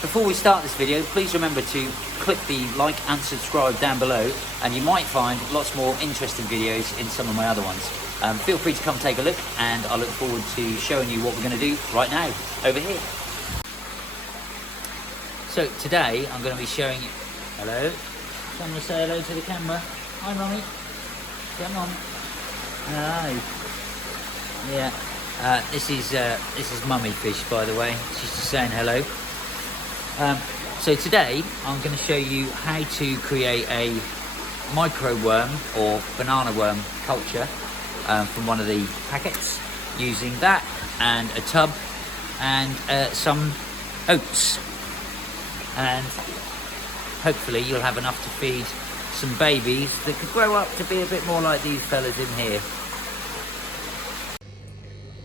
Before we start this video, please remember to click the like and subscribe down below, and you might find lots more interesting videos in some of my other ones. Feel free to come take a look, and I look forward to showing you what we're going to do right now over here. So today I'm going to be showing you... Hello? Someone say hello to the camera. Hi, Mummy. Come on. Hi. Yeah. This is Mummy Fish, by the way. She's just saying hello. So today I'm going to show you how to create a micro worm or banana worm culture from one of the packets, using that and a tub and some oats, and hopefully you'll have enough to feed some babies that could grow up to be a bit more like these fellas in here.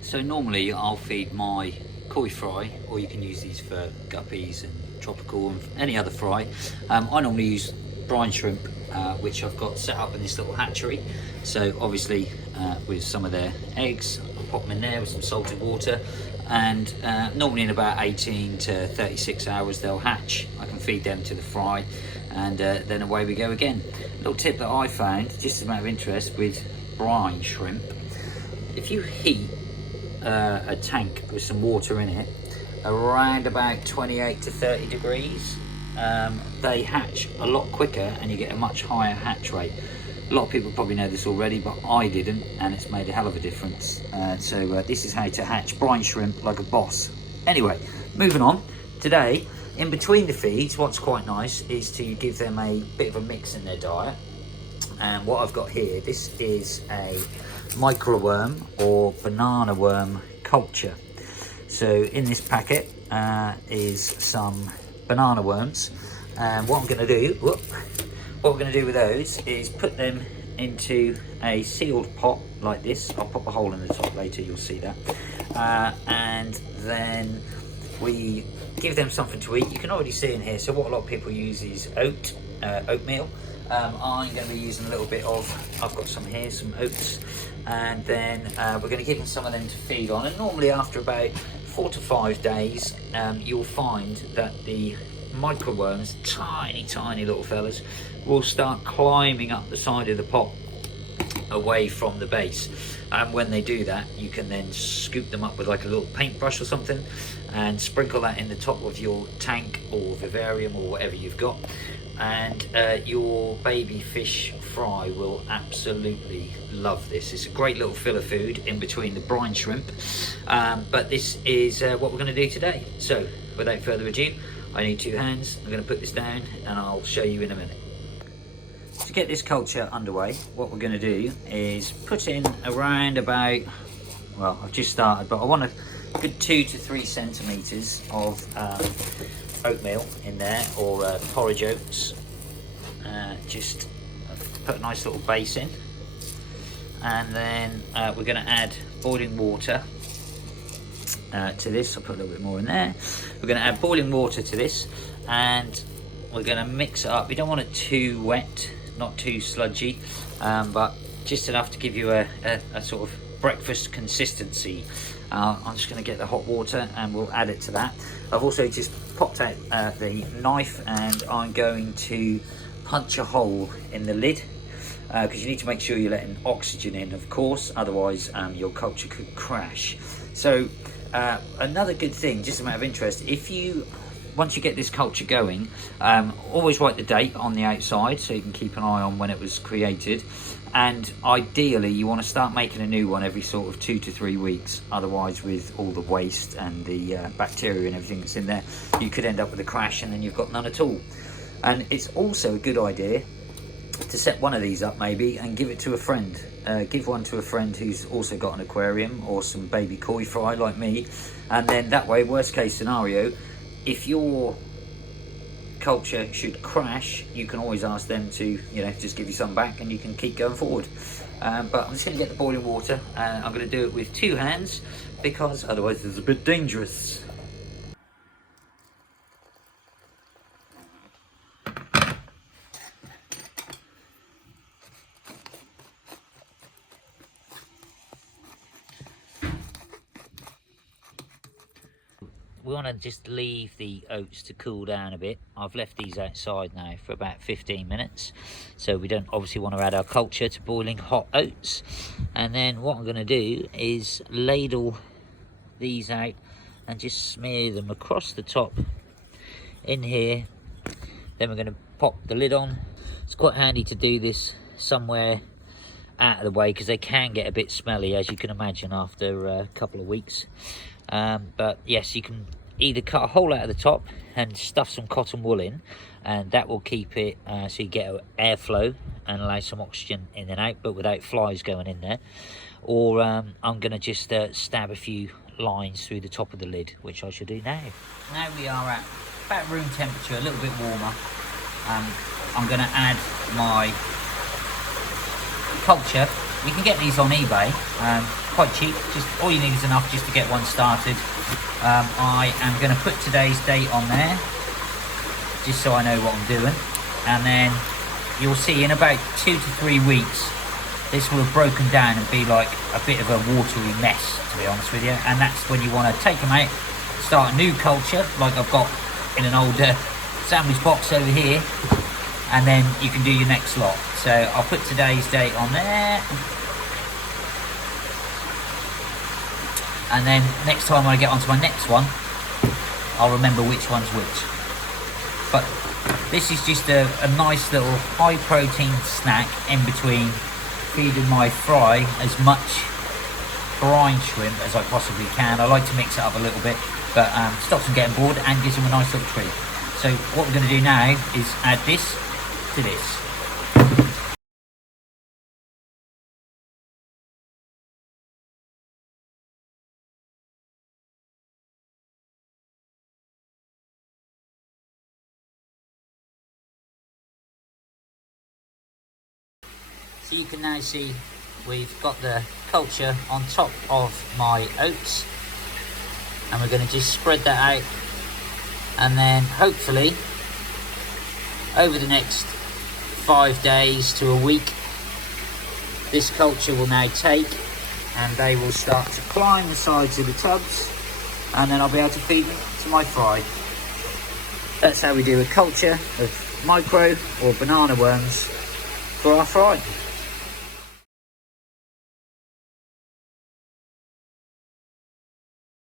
So normally I'll feed my koi fry, or you can use these for guppies and tropical and any other fry. I normally use brine shrimp, which I've got set up in this little hatchery. So obviously with some of their eggs, I'll pop them in there with some salted water, and normally in about 18 to 36 hours they'll hatch. I can feed them to the fry, and then away we go again. A little tip that I found, just as a matter of interest, with brine shrimp: if you heat a tank with some water in it around about 28 to 30 degrees, they hatch a lot quicker and you get a much higher hatch rate. A lot of people probably know this already, but I didn't, and it's made a hell of a difference. So this is how to hatch brine shrimp like a boss. Anyway, moving on. Today, in between the feeds, what's quite nice is to give them a bit of a mix in their diet. And what I've got here, this is a micro worm or banana worm culture. So in this packet is some banana worms, and what I'm going to do, with those is put them into a sealed pot like this. I'll pop a hole in the top later, you'll see that. And then we give them something to eat. You can already see in here, so what a lot of people use is oatmeal. I'm going to be using a little bit of, I've got some here, some oats, and then we're going to give them some of them to feed on. And normally after about 4 to 5 days, you'll find that the micro worms, tiny little fellas, will start climbing up the side of the pot away from the base. And when they do that, you can then scoop them up with like a little paintbrush or something and sprinkle that in the top of your tank or vivarium or whatever you've got, and your baby fish fry will absolutely love this. It's a great little filler food in between the brine shrimp, but this is what we're going to do today. So without further ado, I need 2 hands. I'm going to put this down and I'll show you in a minute. To get this culture underway, what we're going to do is put in around about, well, I've just started, but I want a good 2 to 3 centimetres of oatmeal in there, or porridge oats. Just put a nice little base in, and then we're going to add boiling water to this. I'll put a little bit more in there. We're going to add boiling water to this, and we're going to mix it up. You don't want it too wet, not too sludgy, but just enough to give you a sort of breakfast consistency. I'm just going to get the hot water and we'll add it to that. I've also just popped out the knife, and I'm going to punch a hole in the lid, because you need to make sure you're letting oxygen in, of course, otherwise your culture could crash. So another good thing, just a matter of interest, once you get this culture going, always write the date on the outside so you can keep an eye on when it was created. And ideally you want to start making a new one every sort of 2 to 3 weeks. Otherwise, with all the waste and the bacteria and everything that's in there, you could end up with a crash and then you've got none at all. And it's also a good idea to set one of these up maybe and give it to a friend. Give one to a friend who's also got an aquarium or some baby koi fry like me, and then that way, worst case scenario, if your culture should crash, you can always ask them to, just give you some back, and you can keep going forward. But I'm just going to get the boiling water, and I'm going to do it with 2 hands, because otherwise it's a bit dangerous. we want to just leave the oats to cool down a bit. I've left these outside now for about 15 minutes, so we don't obviously want to add our culture to boiling hot oats. And then what I'm going to do is ladle these out and just smear them across the top in here. Then we're going to pop the lid on. It's quite handy to do this somewhere out of the way, because they can get a bit smelly, as you can imagine, after a couple of weeks. But yes, you can either cut a hole out of the top and stuff some cotton wool in, and that will keep it so you get airflow and allow some oxygen in and out, but without flies going in there. Or I'm going to just stab a few lines through the top of the lid, which I shall do now. Now we are at about room temperature, a little bit warmer. I'm going to add my culture. You can get these on eBay, quite cheap. Just all you need is enough just to get one started. I am going to put today's date on there, just so I know what I'm doing. And then you'll see in about 2 to 3 weeks, this will have broken down and be like a bit of a watery mess, to be honest with you. And that's when you want to take them out, start a new culture, like I've got in an old sandwich box over here. And then you can do your next lot. So I'll put today's date on there. And then next time when I get onto my next one, I'll remember which one's which. But this is just a nice little high protein snack in between feeding my fry as much brine shrimp as I possibly can. I like to mix it up a little bit, but stops them getting bored and gives them a nice little treat. So what we're going to do now is add this to this. So you can now see we've got the culture on top of my oats, and we're going to just spread that out, and then hopefully over the next 5 days to a week, this culture will now take, and they will start to climb the sides of the tubs, and then I'll be able to feed them to my fry. That's how we do a culture of micro or banana worms for our fry.